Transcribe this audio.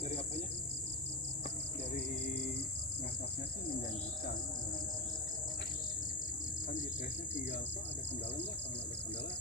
dari apanya? Dari ngasaknya sih menjanjikan. Kan di tesnya tinggal tuh ada kendala nggak? Kalau ada kendala